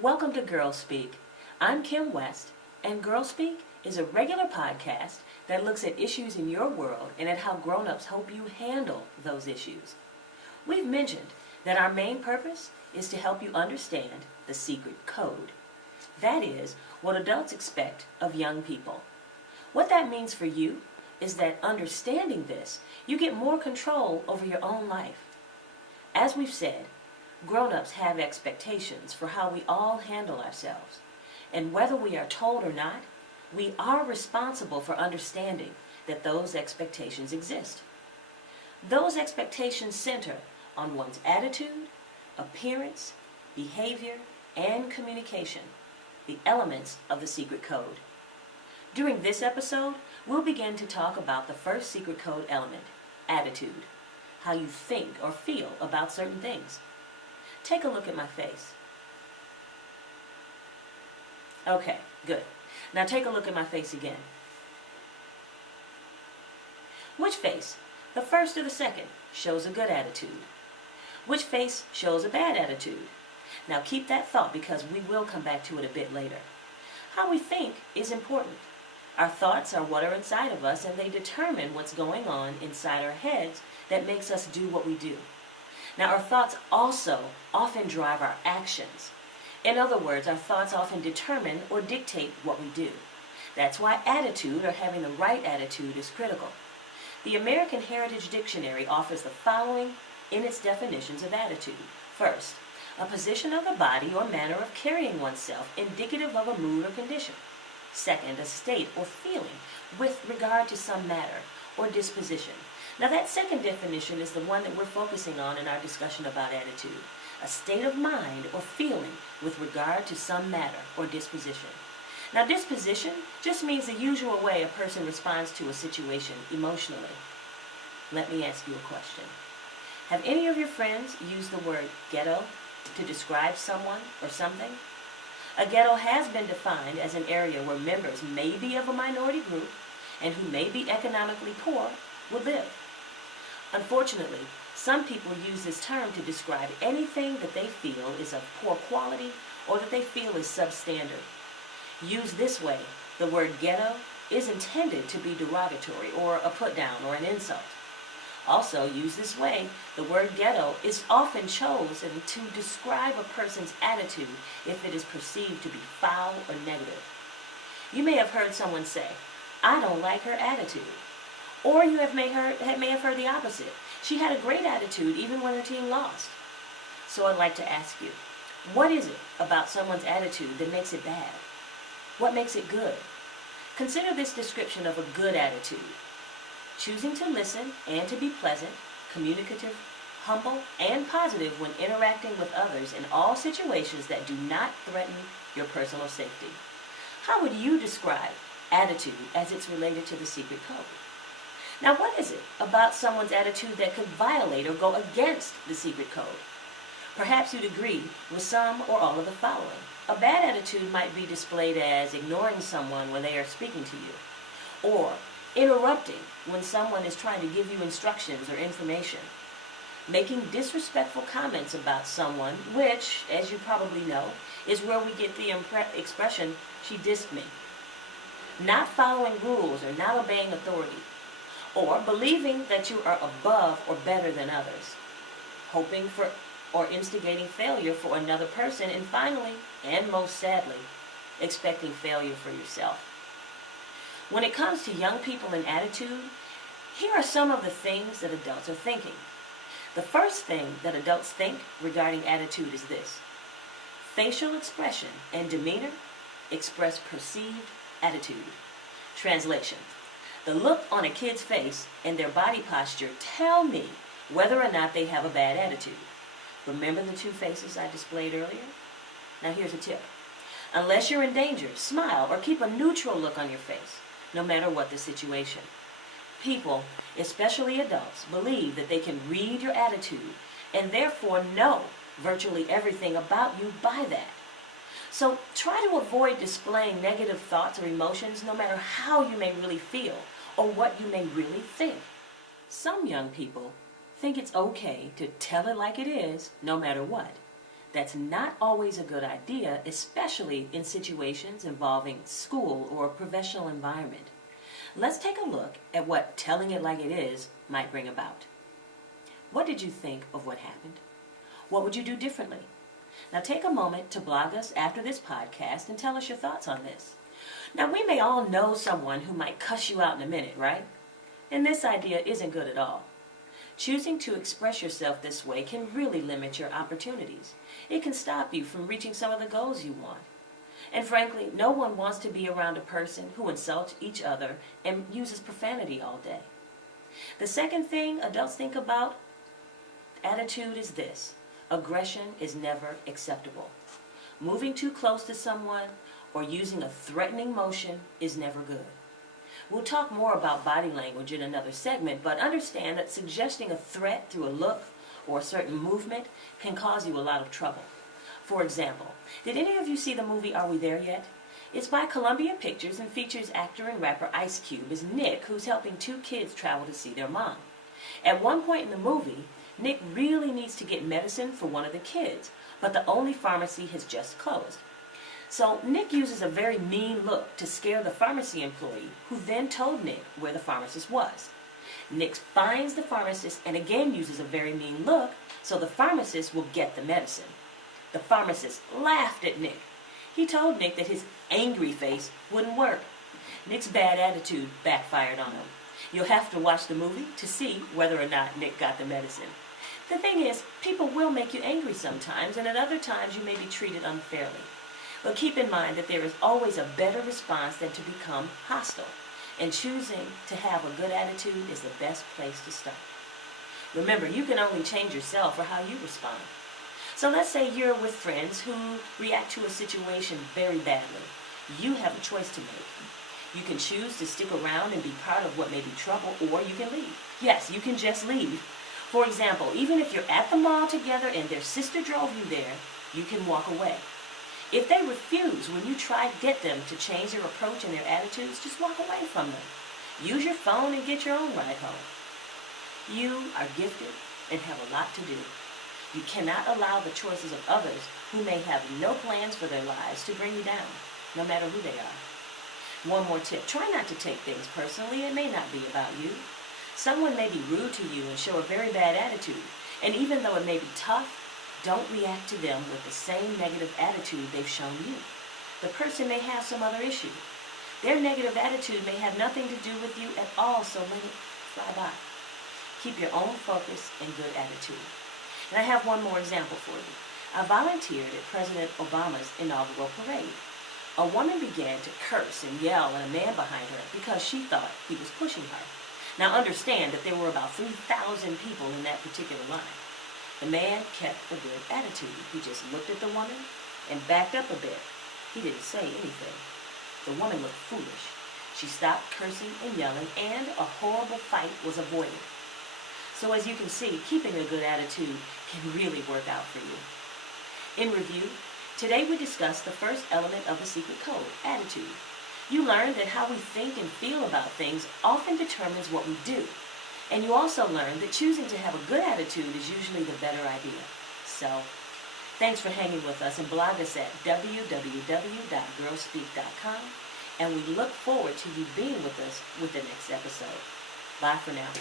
Welcome to Girl Speak. I'm Kim West, and Girl Speak is a regular podcast that looks at issues in your world and at how grown-ups help you handle those issues. We've mentioned that our main purpose is to help you understand the secret code. That is, what adults expect of young people. What that means for you is that understanding this, you get more control over your own life. As we've said, grown-ups have expectations for how we all handle ourselves. And whether we are told or not, we are responsible for understanding that those expectations exist. Those expectations center on one's attitude, appearance, behavior, and communication, the elements of the secret code. During this episode, we'll begin to talk about the first secret code element, attitude, how you think or feel about certain things. Take a look at my face. Okay, good. Now take a look at my face again. Which face, the first or the second, shows a good attitude? Which face shows a bad attitude? Now keep that thought because we will come back to it a bit later. How we think is important. Our thoughts are what are inside of us, and they determine what's going on inside our heads that makes us do what we do. Now, our thoughts also often drive our actions. In other words, our thoughts often determine or dictate what we do. That's why attitude, or having the right attitude, is critical. The American Heritage Dictionary offers the following in its definitions of attitude. First, a position of the body or manner of carrying oneself indicative of a mood or condition. Second, a state or feeling with regard to some matter or disposition. Now that second definition is the one that we're focusing on in our discussion about attitude. A state of mind or feeling with regard to some matter or disposition. Now disposition just means the usual way a person responds to a situation emotionally. Let me ask you a question. Have any of your friends used the word ghetto to describe someone or something? A ghetto has been defined as an area where members may be of a minority group and who may be economically poor will live. Unfortunately, some people use this term to describe anything that they feel is of poor quality or that they feel is substandard. Used this way, the word ghetto is intended to be derogatory or a put-down or an insult. Also, used this way, the word ghetto is often chosen to describe a person's attitude if it is perceived to be foul or negative. You may have heard someone say, "I don't like her attitude." Or you may have heard the opposite. She had a great attitude even when her team lost. So I'd like to ask you, what is it about someone's attitude that makes it bad? What makes it good? Consider this description of a good attitude. Choosing to listen and to be pleasant, communicative, humble, and positive when interacting with others in all situations that do not threaten your personal safety. How would you describe attitude as it's related to the secret code? Now, what is it about someone's attitude that could violate or go against the secret code? Perhaps you'd agree with some or all of the following. A bad attitude might be displayed as ignoring someone when they are speaking to you, or interrupting when someone is trying to give you instructions or information, making disrespectful comments about someone, which, as you probably know, is where we get the expression, "she dissed me," not following rules or not obeying authority, or believing that you are above or better than others, hoping for or instigating failure for another person, and finally, and most sadly, expecting failure for yourself. When it comes to young people and attitude, here are some of the things that adults are thinking. The first thing that adults think regarding attitude is this: facial expression and demeanor express perceived attitude. Translation: the look on a kid's face and their body posture tell me whether or not they have a bad attitude. Remember the two faces I displayed earlier? Now here's a tip. Unless you're in danger, smile or keep a neutral look on your face, no matter what the situation. People, especially adults, believe that they can read your attitude and therefore know virtually everything about you by that. So try to avoid displaying negative thoughts or emotions no matter how you may really feel or what you may really think. Some young people think it's okay to tell it like it is no matter what. That's not always a good idea, especially in situations involving school or a professional environment. Let's take a look at what telling it like it is might bring about. What did you think of what happened? What would you do differently? Now take a moment to blog us after this podcast and tell us your thoughts on this. Now we may all know someone who might cuss you out in a minute, right? And this idea isn't good at all. Choosing to express yourself this way can really limit your opportunities. It can stop you from reaching some of the goals you want. And frankly, no one wants to be around a person who insults each other and uses profanity all day. The second thing adults think about attitude is this: aggression is never acceptable. Moving too close to someone or using a threatening motion is never good. We'll talk more about body language in another segment, but understand that suggesting a threat through a look or a certain movement can cause you a lot of trouble. For example, did any of you see the movie Are We There Yet? It's by Columbia Pictures and features actor and rapper Ice Cube as Nick, who's helping two kids travel to see their mom. At one point in the movie, Nick really needs to get medicine for one of the kids, but the only pharmacy has just closed. So Nick uses a very mean look to scare the pharmacy employee, who then told Nick where the pharmacist was. Nick finds the pharmacist and again uses a very mean look so the pharmacist will get the medicine. The pharmacist laughed at Nick. He told Nick that his angry face wouldn't work. Nick's bad attitude backfired on him. You'll have to watch the movie to see whether or not Nick got the medicine. The thing is, people will make you angry sometimes, and at other times you may be treated unfairly. But keep in mind that there is always a better response than to become hostile, and choosing to have a good attitude is the best place to start. Remember, you can only change yourself or how you respond. So let's say you're with friends who react to a situation very badly. You have a choice to make. You can choose to stick around and be part of what may be trouble, or you can leave. Yes, you can just leave. For example, even if you're at the mall together and their sister drove you there, you can walk away. If they refuse when you try to get them to change their approach and their attitudes, just walk away from them. Use your phone and get your own ride home. You are gifted and have a lot to do. You cannot allow the choices of others who may have no plans for their lives to bring you down, no matter who they are. One more tip: try not to take things personally. It may not be about you. Someone may be rude to you and show a very bad attitude, and even though it may be tough, don't react to them with the same negative attitude they've shown you. The person may have some other issue. Their negative attitude may have nothing to do with you at all, so let it fly by. Keep your own focus and good attitude. And I have one more example for you. I volunteered at President Obama's inaugural parade. A woman began to curse and yell at a man behind her because she thought he was pushing her. Now understand that there were about 3,000 people in that particular line. The man kept a good attitude. He just looked at the woman and backed up a bit. He didn't say anything. The woman looked foolish. She stopped cursing and yelling, and a horrible fight was avoided. So as you can see, keeping a good attitude can really work out for you. In review, today we discussed the first element of the secret code, attitude. You learned that how we think and feel about things often determines what we do. And you also learned that choosing to have a good attitude is usually the better idea. So, thanks for hanging with us, and blog us at www.girlspeak.com, and we look forward to you being with us with the next episode. Bye for now.